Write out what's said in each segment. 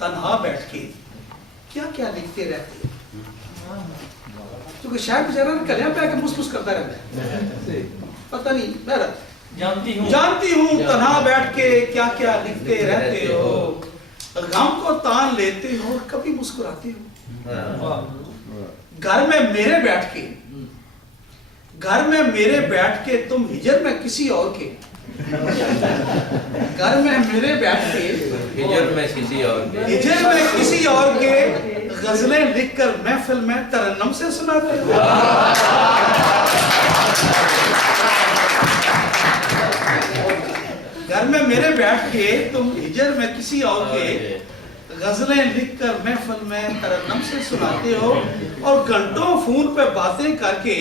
तन्हा बैठ के क्या क्या लिखते रहते हो। क्योंकि शायद बेचारा कलिया पे आके मुस करता रहता है, पता नहीं मेरा जानती हूँ तन्हा बैठ के क्या क्या लिखते रहते हो, गम को तान लेते हो और कभी मुस्कुराते हो। घर में मेरे बैठ के तुम हिजर में किसी और के, घर में मेरे बैठ के हिजर में किसी और के गजलें लिखकर महफिल में तरन्नुम से सुनाते हो। घर में मेरे बैठ के तुम हिजर में किसी और के गजलें लिखकर महफिल में तरन्नुम से सुनाते हो, और घंटों फोन पे बातें करके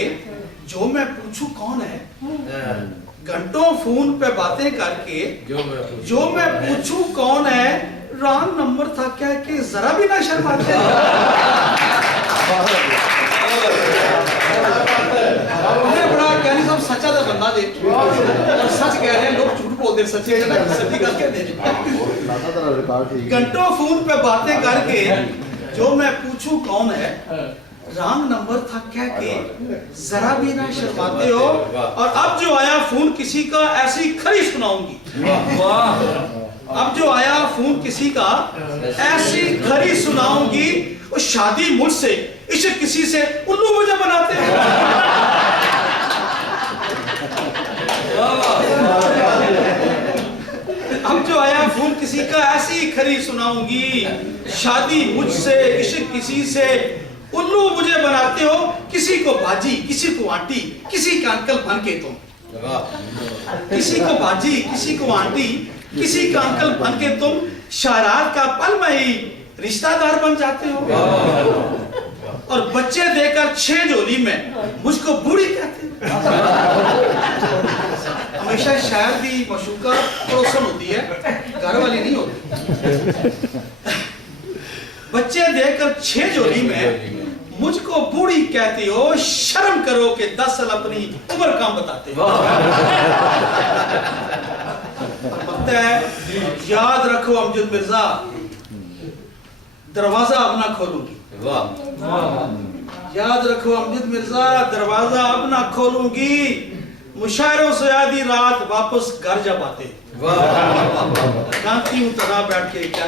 जो मैं पूछूं कौन है, घंटों फोन पे बातें करके जो मैं पूछूं कौन है, रॉन्ग नंबर था क्या कि जरा भी ना शर्माते। बड़ा कहने सब सच्चा था बंदा दे, और सच कह रहे हैं लोग, झूठ बोलते सच्ची गल कहते हैं। घंटों फोन पे बातें करके जो मैं पूछूं कौन है, रॉन्ग नंबर था क्या कि जरा भी ना शर्माते हो, और अब जो आया फोन किसी का ऐसी खरी सुनाऊंगी। अब जो आया फोन किसी का ऐसी खरी सुनाऊंगी, और शादी मुझसे इश्क किसी से उल्लू मुझे बनाते हैं। अब जो आया फोन किसी का ऐसी खरी सुनाऊंगी, शादी मुझसे इश्क किसी से उल्लू मुझे बनाते हो, किसी को बाजी किसी को आंटी किसी का अंकल बन के तुम, किसी को बाजी किसी को आंटी किसी का अंकल बन के तुम, शरारत का पल में ही रिश्तेदार बन जाते हो, और बच्चे देकर 6 जोली में मुझको बूढ़ी कहते हो। हमेशा शायर की मशूका पड़ोसन होती है, घर वाली नहीं होती। बच्चे देकर 6 जोली में मुझको बूढ़ी कहते हो, शर्म करो कि 10 साल अपनी उम्र कम बताते हो। याद रखो अमजद मिर्जा, दरवाजा अब ना खोलूंगी। याद रखो अमजद मिर्जा, दरवाजा अब ना खोलूंगी, मुशायरों से आधी रात वापस घर जब आते। जानती हूँ तन्हा बैठ के क्या